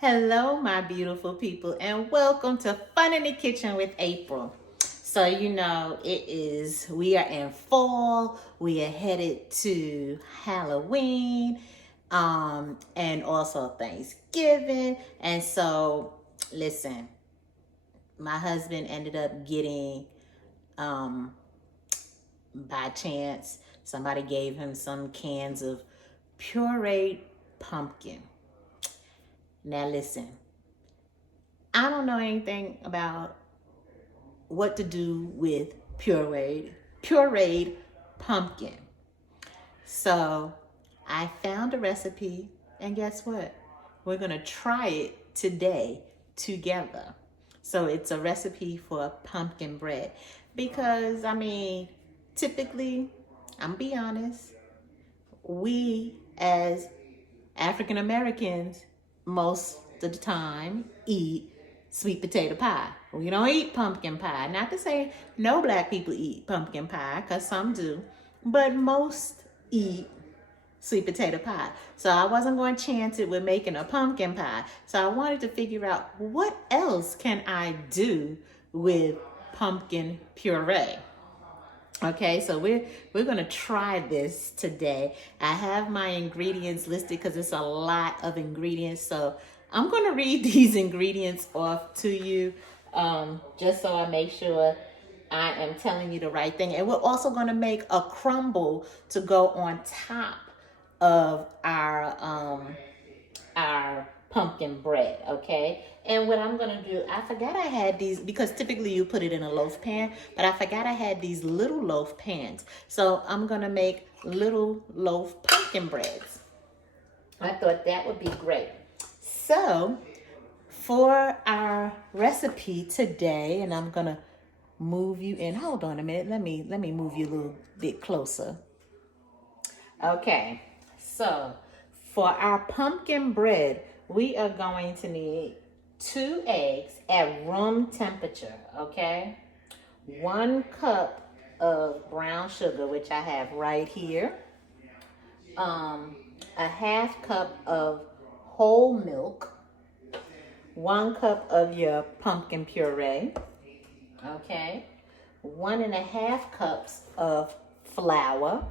Hello, my beautiful people, and welcome to Fun in the Kitchen with April. So, we are in fall, we are headed to Halloween, and also Thanksgiving. And so, listen, my husband ended up getting, um, by chance, somebody gave him some cans of pureed pumpkin. Now, listen, I don't know anything about what to do with pureed pumpkin. So I found a recipe, and guess what? We're gonna try it today together. So it's a recipe for pumpkin bread because typically, I'm gonna be honest, we as African Americans most of the time eat sweet potato pie. We don't eat pumpkin pie. Not to say no black people eat pumpkin pie, because some do, but most eat sweet potato pie. So I wasn't going to chance it with making a pumpkin pie. So I wanted to figure out what else can I do with pumpkin puree. Okay, so we're gonna try this today. I have my ingredients listed because it's a lot of ingredients. So I'm gonna read these ingredients off to you, just so I make sure I am telling you the right thing. And we're also gonna make a crumble to go on top of our pumpkin bread, okay? And what I'm gonna do, I forgot I had these because typically you put it in a loaf pan, but I forgot I had these little loaf pans. So I'm gonna make little loaf pumpkin breads. I thought that would be great. So for our recipe today, and I'm gonna move you in. Hold on a minute. Let me move you a little bit closer. Okay, so for our pumpkin bread, we are going to need 2 eggs at room temperature, okay? 1 cup of brown sugar, which I have right here. A half cup of whole milk. 1 cup of your pumpkin puree, okay? 1.5 cups of flour.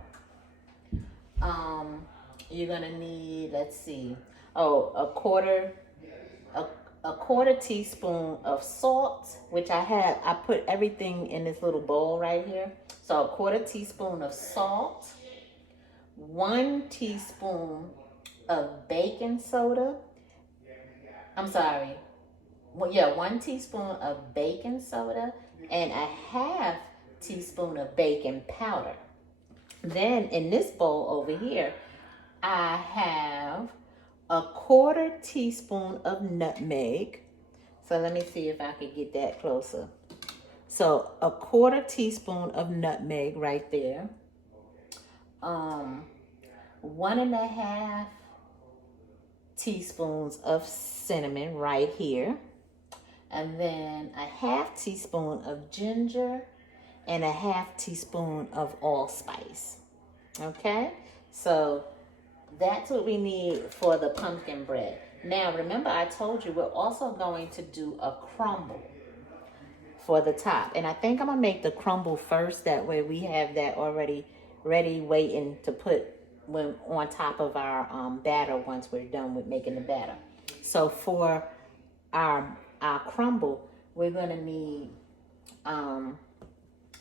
You're gonna need, let's see, a quarter teaspoon of salt, which I put everything in this little bowl right here. So a quarter teaspoon of salt, 1 teaspoon of baking soda. I'm sorry. Well, yeah, 1 teaspoon of baking soda and a half teaspoon of baking powder. Then in this bowl over here, I have a quarter teaspoon of nutmeg. So let me see if I can get that closer. So a quarter teaspoon of nutmeg right there. 1.5 teaspoons of cinnamon right here. And then a half teaspoon of ginger and a half teaspoon of allspice. Okay, so that's what we need for the pumpkin bread. Now, remember I told you we're also going to do a crumble for the top. And I think I'm going to make the crumble first. That way we have that already ready, waiting to put when on top of our batter once we're done with making the batter. So for our crumble, we're going to need, hold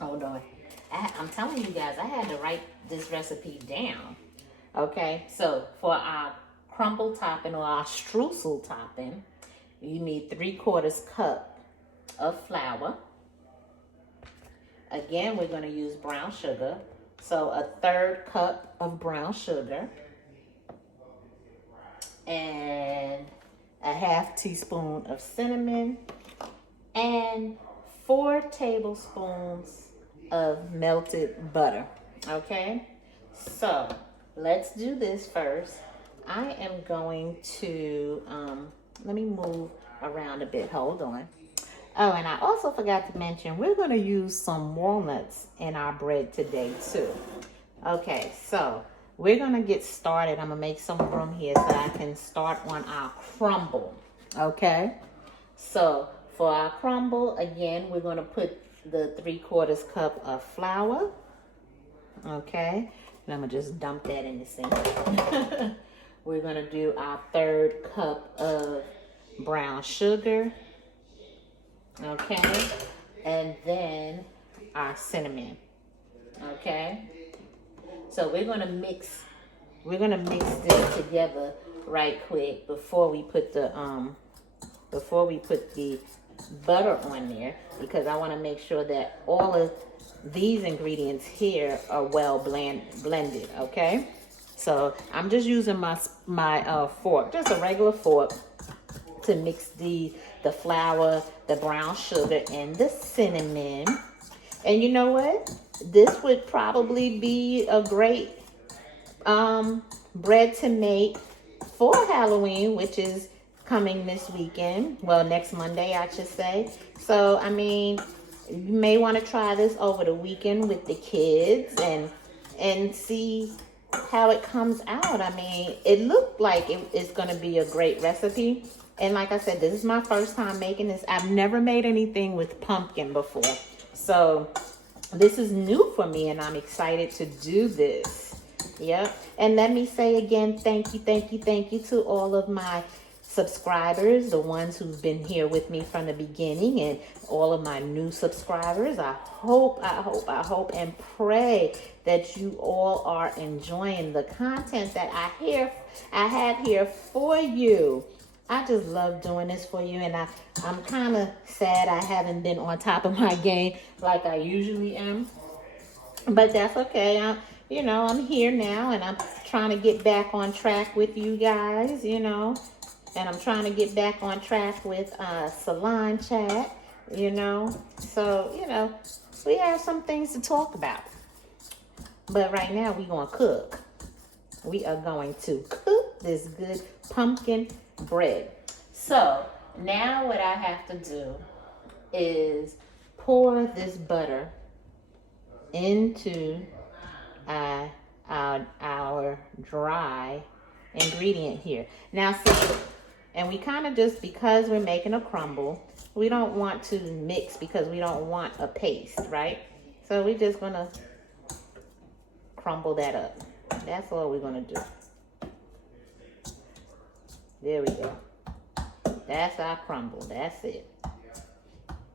on. I'm telling you guys, I had to write this recipe down. Okay, so for our crumble topping or our streusel topping, you need 3/4 cup of flour. Again, we're going to use brown sugar. So a 1/3 cup of brown sugar and a half teaspoon of cinnamon and 4 tablespoons of melted butter. Okay, so let's do this first. I am going to, let me move around a bit. Hold on. Oh, and I also forgot to mention, we're going to use some walnuts in our bread today too. Okay, so we're going to get started. I'm going to make some room here so I can start on our crumble. Okay. So for our crumble, again, we're going to put the 3/4 cup of flour. Okay. And I'm going to just dump that in the sink. We're going to do our 1/3 cup of brown sugar. Okay. And then our cinnamon. Okay. So we're going to mix this together right quick before we put the butter on there, because I want to make sure that all of these ingredients here are well blended. Okay, so I'm just using my fork, just a regular fork, to mix the flour, the brown sugar, and the cinnamon. And you know what, this would probably be a great bread to make for Halloween, which is coming this weekend. Well, next Monday, I should say. So, I mean, you may want to try this over the weekend with the kids and see how it comes out. I mean, it looked like it's going to be a great recipe. And like I said, this is my first time making this. I've never made anything with pumpkin before. So this is new for me, and I'm excited to do this. Yep. And let me say again, thank you to all of my subscribers, the ones who've been here with me from the beginning, and all of my new subscribers. I hope and pray that you all are enjoying the content that I have here for you. I just love doing this for you, and I'm kind of sad I haven't been on top of my game like I usually am, but that's okay. I'm here now, and I'm trying to get back on track with you guys, and I'm trying to get back on track with Salon Chat, so, we have some things to talk about. But right now, we're going to cook. We are going to cook this good pumpkin bread. So, now what I have to do is pour this butter into our dry ingredient here. Now, and we kind of just, because we're making a crumble, we don't want to mix because we don't want a paste, right? So we're just going to crumble that up. That's all we're going to do. There we go. That's our crumble. That's it.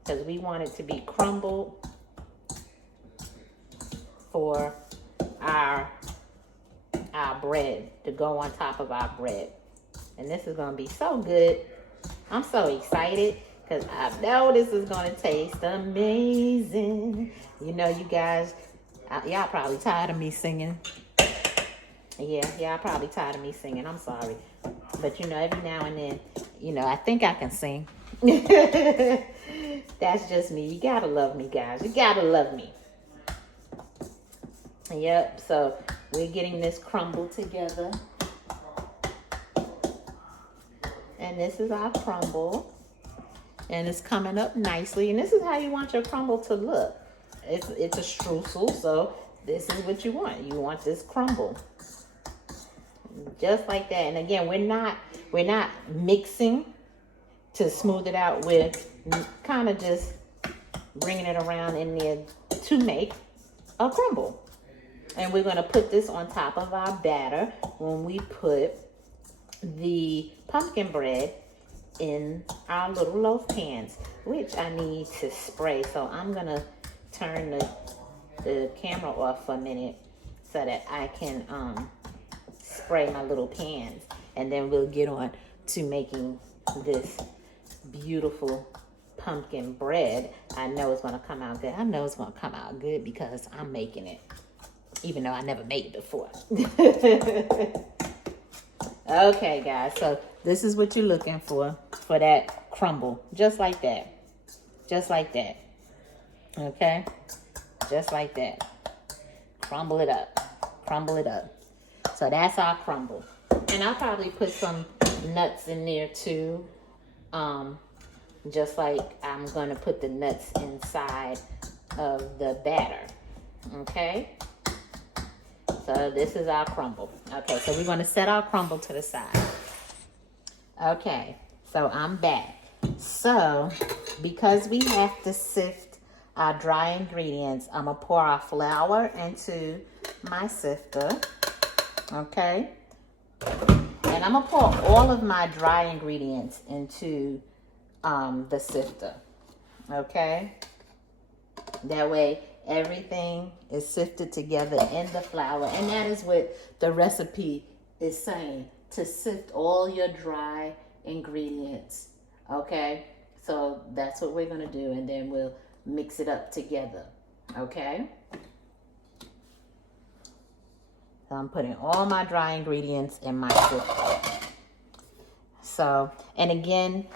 Because we want it to be crumbled for our bread, to go on top of our bread. And this is going to be so good. I'm so excited because I know this is going to taste amazing. You guys, y'all probably tired of me singing. Yeah, y'all probably tired of me singing. I'm sorry. But, every now and then, I think I can sing. That's just me. You got to love me, guys. You got to love me. Yep, so we're getting this crumble together. And this is our crumble. And it's coming up nicely. And this is how you want your crumble to look. It's a streusel, so this is what you want. You want this crumble. Just like that. And again, we're not mixing to smooth it out. We're kind of just bringing it around in there to make a crumble. And we're going to put this on top of our batter when we put the pumpkin bread in our little loaf pans, which I need to spray. So I'm going to turn the camera off for a minute so that I can spray my little pans. And then we'll get on to making this beautiful pumpkin bread. I know it's going to come out good. I know it's going to come out good because I'm making it, even though I never made it before. Okay, guys, so this is what you're looking for that crumble. Just like that. Just like that. Okay? Just like that. Crumble it up. Crumble it up. So that's our crumble. And I'll probably put some nuts in there too. Just like I'm going to put the nuts inside of the batter. Okay? So this is our crumble. Okay, so we're going to set our crumble to the side. Okay, so So I'm back. So because we have to sift our dry ingredients, I'm gonna pour our flour into my sifter, okay? And I'm gonna pour all of my dry ingredients into the sifter, okay? That way everything is sifted together in the flour, and that is what the recipe is saying, to sift all your dry ingredients, okay? So that's what we're gonna do, and then we'll mix it up together, okay? So I'm putting all my dry ingredients in my sifter. So, and again,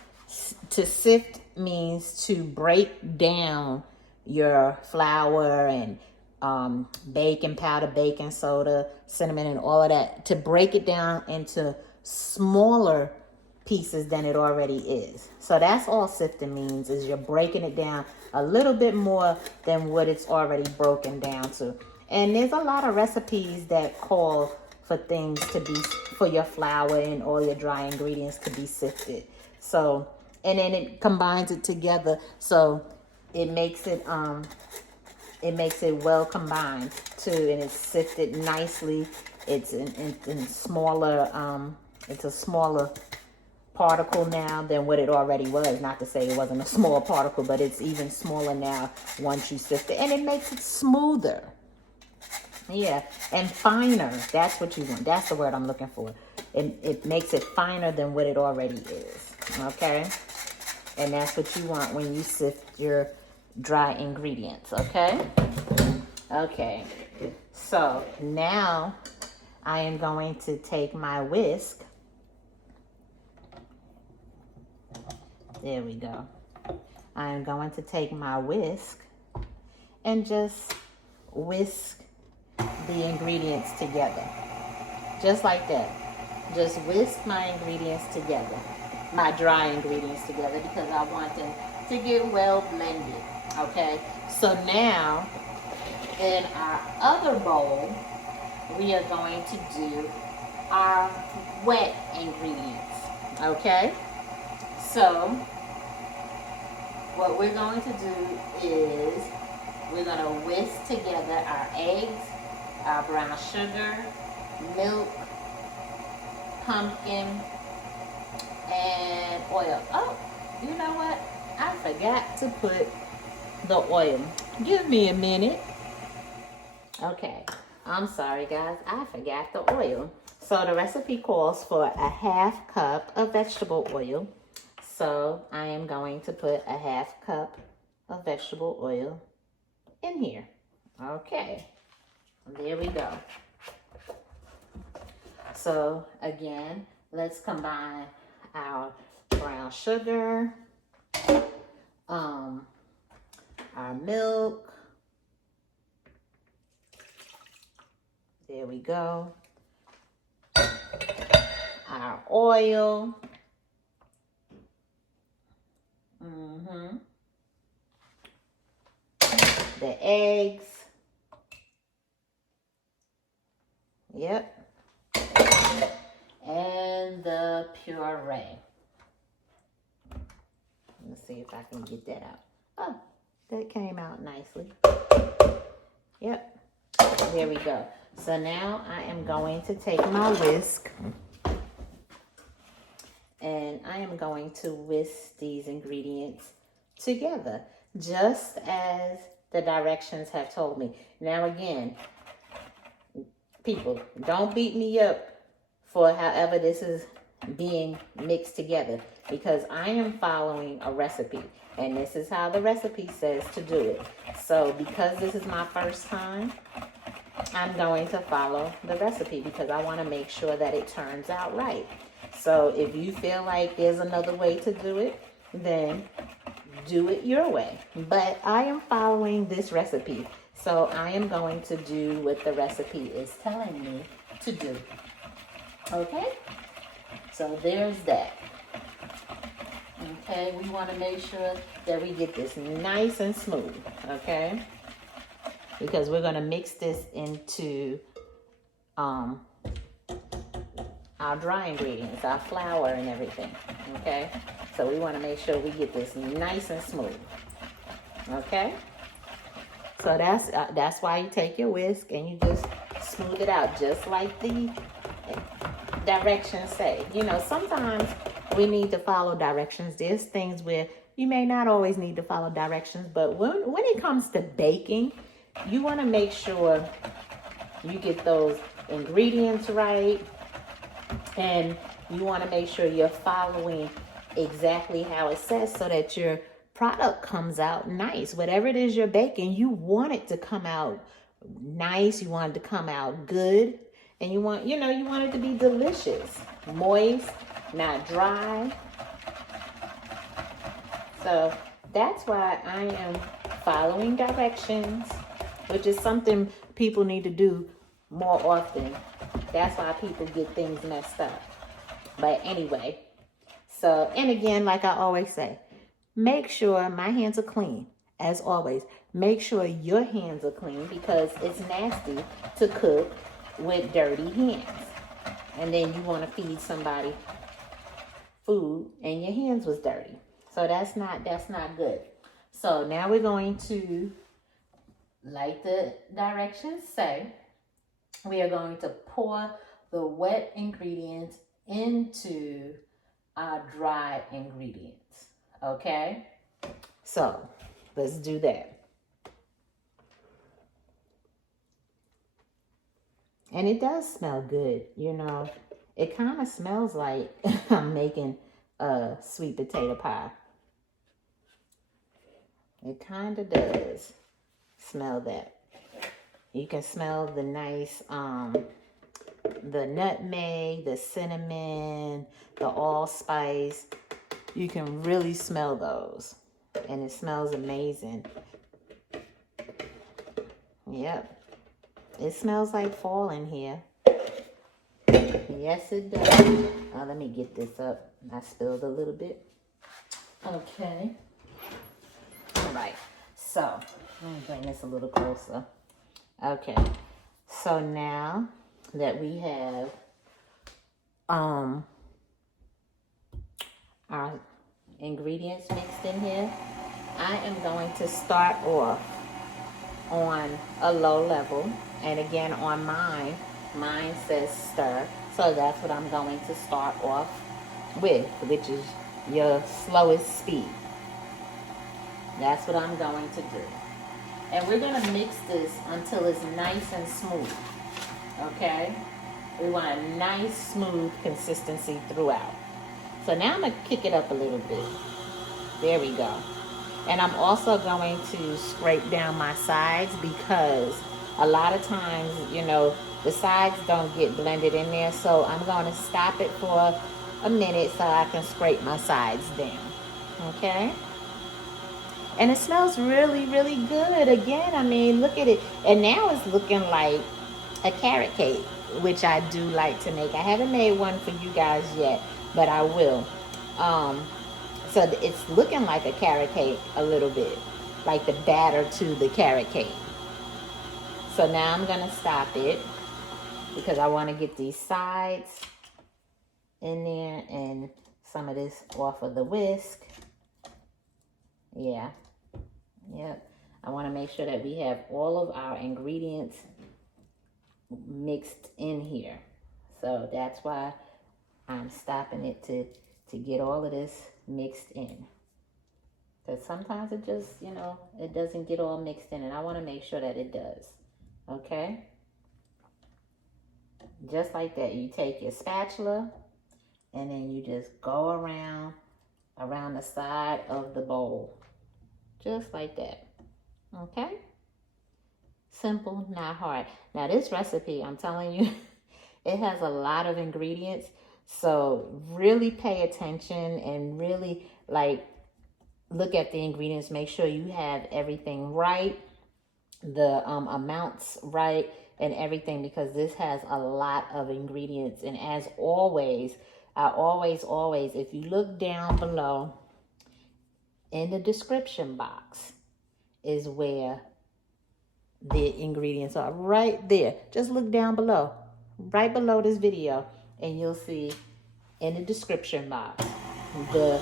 to sift means to break down your flour and baking powder, baking soda, cinnamon, and all of that, to break it down into smaller pieces than it already is. So that's all sifting means, is you're breaking it down a little bit more than what it's already broken down to. And there's a lot of recipes that call for things to be, for your flour and all your dry ingredients to be sifted. So, and then it combines it together, so it makes it well combined too, and it's sifted nicely. It's in smaller, it's a smaller particle now than what it already was. Not to say it wasn't a small particle, but it's even smaller now once you sift it, and it makes it smoother. Yeah, and finer. That's what you want. That's the word I'm looking for. It makes it finer than what it already is. Okay? And that's what you want when you sift your dry ingredients. Okay? Okay. So now I am going to take my whisk. There we go. I am going to take my whisk and just whisk the ingredients together, just like that. Just whisk my ingredients together, my dry ingredients together, because I want them to get well blended. Okay, so now in our other bowl we are going to do our wet ingredients. Okay, so what we're going to do is we're going to whisk together our eggs, our brown sugar, milk, pumpkin, and oil. Oh, you know what? I forgot to put the oil. Give me a minute. Okay, I'm sorry guys, I forgot the oil. So the recipe calls for a half cup of vegetable oil. So I am going to put a half cup of vegetable oil in here. Okay, there we go. So again, let's combine our brown sugar, our milk. There we go. Our oil. The eggs. Yep. And the puree. Let's see if I can get that out. Oh, that came out nicely. Yep. There we go. So now I am going to take my whisk and I am going to whisk these ingredients together, just as the directions have told me. Now again, people, don't beat me up for however this is being mixed together, because I am following a recipe and this is how the recipe says to do it. So because this is my first time, I'm going to follow the recipe because I want to make sure that it turns out right. So if you feel like there's another way to do it, then do it your way. But I am following this recipe, so I am going to do what the recipe is telling me to do. Okay? So there's that. Okay, we want to make sure that we get this nice and smooth, okay? Because we're going to mix this into our dry ingredients, our flour and everything, okay? So we want to make sure we get this nice and smooth, okay? So that's why you take your whisk and you just smooth it out, just like the directions say. You know, sometimes we need to follow directions. There's things where you may not always need to follow directions, but when it comes to baking, you want to make sure you get those ingredients right, and you want to make sure you're following exactly how it says so that your product comes out nice. Whatever it is you're baking, you want it to come out nice, you want it to come out good, and you want it to be delicious, moist, not dry. So that's why I am following directions, which is something people need to do more often. That's why people get things messed up. But anyway, so, and again, like I always say, make sure my hands are clean. As always, make sure your hands are clean, because it's nasty to cook with dirty hands. And then you want to feed somebody food and your hands was dirty. So that's not good. So now we're going to, like the directions say, we are going to pour the wet ingredients into our dry ingredients. Okay? So let's do that. And it does smell good, you know. It kind of smells like I'm making a sweet potato pie. It kind of does smell that. You can smell the nice, the nutmeg, the cinnamon, the allspice. You can really smell those. And it smells amazing. Yep. It smells like fall in here. Yes, it does. Let me get this up. I spilled a little bit. Okay. All right. So, let me bring this a little closer. Okay. So now that we have our ingredients mixed in here, I am going to start off on a low level. And again, on mine says stir. So that's what I'm going to start off with, which is your slowest speed. That's what I'm going to do. And we're going to mix this until it's nice and smooth. Okay? We want a nice, smooth consistency throughout. So now I'm going to kick it up a little bit. There we go. And I'm also going to scrape down my sides, because a lot of times, you know, the sides don't get blended in there. So I'm going to stop it for a minute so I can scrape my sides down. Okay? And it smells really, really good. Again, I mean, look at it. And now it's looking like a carrot cake, which I do like to make. I haven't made one for you guys yet, but I will. So it's looking like a carrot cake a little bit, like the batter to the carrot cake. So now I'm going to stop it, because I want to get these sides in there and some of this off of the whisk. Yeah. Yep. I want to make sure that we have all of our ingredients mixed in here. So that's why I'm stopping it to get all of this mixed in. Because sometimes it just, you know, it doesn't get all mixed in, and I want to make sure that it does. Okay? Just like that. You take your spatula and then you just go around the side of the bowl. Just like that. Okay? Simple, not hard. Now this recipe, I'm telling you, it has a lot of ingredients. So really pay attention and really like look at the ingredients. Make sure you have everything right, the amounts right, and everything, because this has a lot of ingredients. And as always, I always, if you look down below in the description box is where the ingredients are, right there. Just look down below, right below this video, and you'll see in the description box the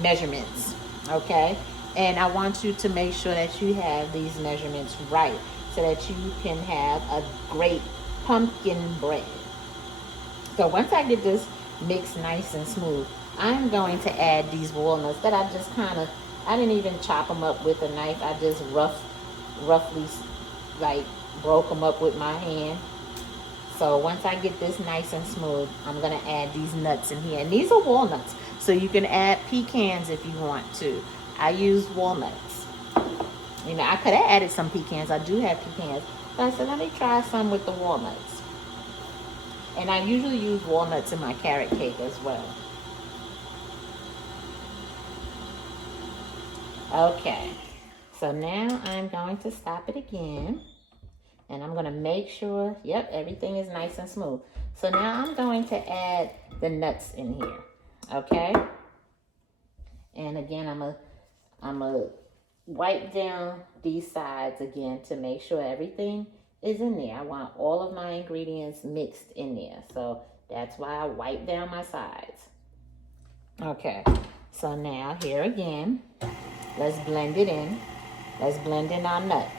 measurements, okay? And I want you to make sure that you have these measurements right so that you can have a great pumpkin bread. So once I get this mixed nice and smooth, I'm going to add these walnuts that I just I didn't even chop them up with a knife. I just roughly like broke them up with my hand. So once I get this nice and smooth, I'm going to add these nuts in here. And these are walnuts. So you can add pecans if you want to. I use walnuts. You know, I could have added some pecans. I do have pecans. But I said, let me try some with the walnuts. And I usually use walnuts in my carrot cake as well. Okay. So now I'm going to stop it again. And I'm going to make sure, yep, everything is nice and smooth. So now I'm going to add the nuts in here, okay? And again, I'm gonna wipe down these sides again to make sure everything is in there. I want all of my ingredients mixed in there. So that's why I wipe down my sides. Okay, so now here again, let's blend it in. Let's blend in our nuts.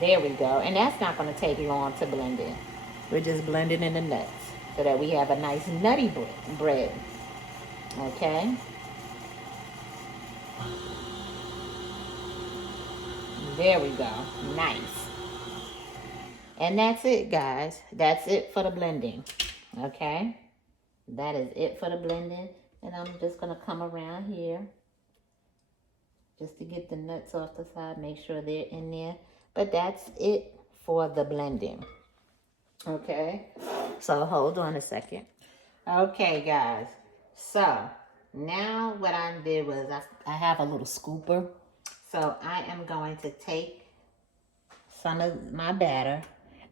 There we go. And that's not going to take long to blend in. We're just blending in the nuts so that we have a nice nutty bread. Okay? There we go. Nice. And that's it, guys. That's it for the blending. Okay? That is it for the blending. And I'm just going to come around here just to get the nuts off the side. Make sure they're in there. But that's it for the blending. Okay, so hold on a second. Okay, guys. So now what I did was I have a little scooper. So I am going to take some of my batter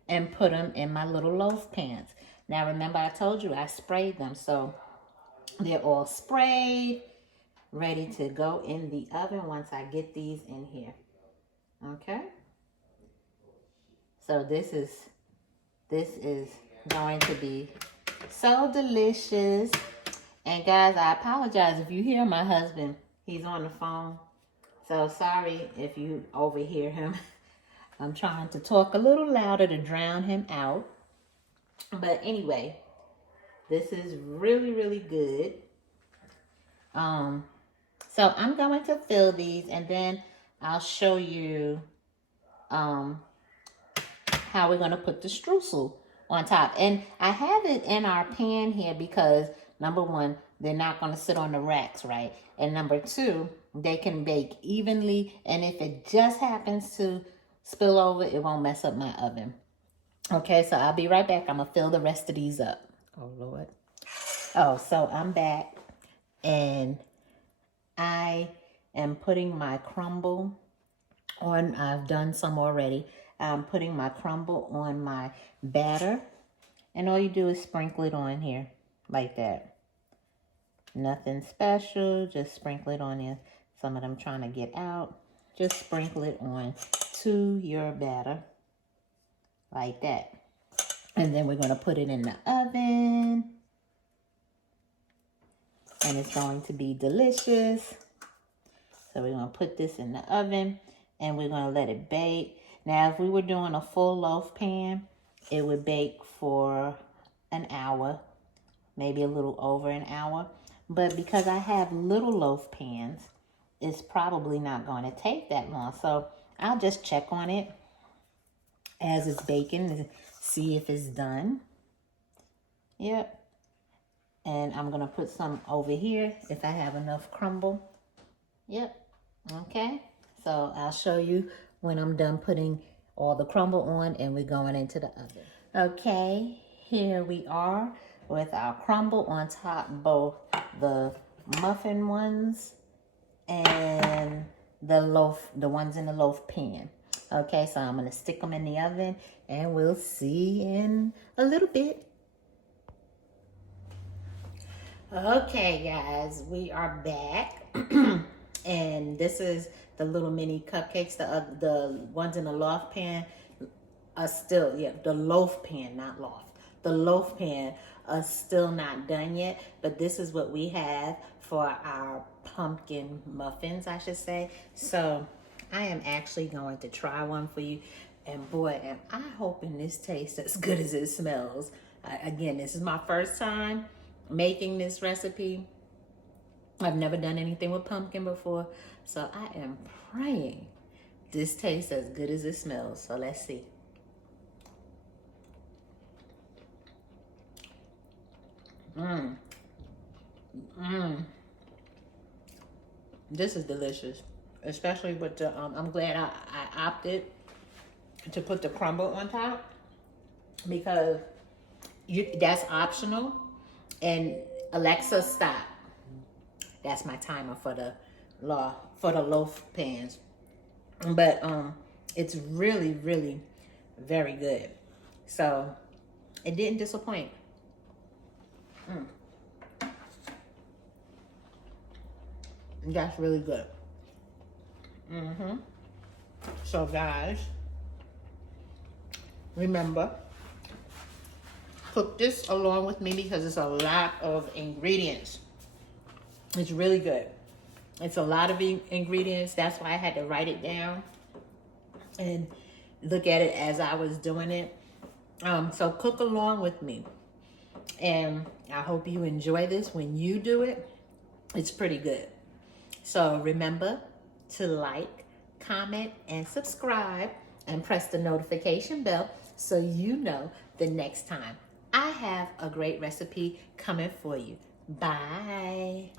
and put them in my little loaf pans. Now remember I told you I sprayed them. So they're all sprayed, ready to go in the oven once I get these in here. Okay. So this is going to be so delicious. And guys, I apologize if you hear my husband. He's on the phone. So sorry if you overhear him. I'm trying to talk a little louder to drown him out. But anyway, this is really, really good. So I'm going to fill these and then I'll show you how we're going to put the streusel on top. And I have it in our pan here because, number one, they're not going to sit on the racks, right? And number two, they can bake evenly. And if it just happens to spill over, it won't mess up my oven. Okay, so I'll be right back. I'm going to fill the rest of these up. Oh, Lord. Oh, so I'm back. And I am putting my crumble on. I've done some already. I'm putting my crumble on my batter. And all you do is sprinkle it on here like that. Nothing special. Just sprinkle it on there. Some of them trying to get out. Just sprinkle it on to your batter like that. And then we're going to put it in the oven. And it's going to be delicious. So we're going to put this in the oven. And we're going to let it bake. Now, if we were doing a full loaf pan, it would bake for an hour, maybe a little over an hour. But because I have little loaf pans, it's probably not going to take that long. So I'll just check on it as it's baking and see if it's done. Yep. And I'm going to put some over here if I have enough crumble. Yep. Okay. So I'll show you when I'm done putting all the crumble on and we're going into the oven. Okay, here we are with our crumble on top, both the muffin ones and the ones in the loaf pan. Okay, so I'm gonna stick them in the oven and we'll see in a little bit. Okay, guys, we are back. And this is the little mini cupcakes. The ones in the loaf pan are still, yeah, the loaf pan, not loft. The loaf pan are still not done yet, but this is what we have for our pumpkin muffins, I should say. So I am actually going to try one for you. And boy, am I hoping this tastes as good as it smells. Again, this is my first time making this recipe. I've never done anything with pumpkin before. So I am praying this tastes as good as it smells. So let's see. This is delicious, especially with the, I'm glad I opted to put the crumble on top, because that's optional. And Alexa, stop. That's my timer for the loaf pans. But it's really, really very good. So it didn't disappoint. That's really good. So guys, remember, cook this along with me because it's a lot of ingredients. It's really good. It's a lot of ingredients. That's why I had to write it down and look at it as I was doing it. So cook along with me. And I hope you enjoy this when you do it. It's pretty good. So remember to like, comment, and subscribe, and press the notification bell so you know the next time I have a great recipe coming for you. Bye.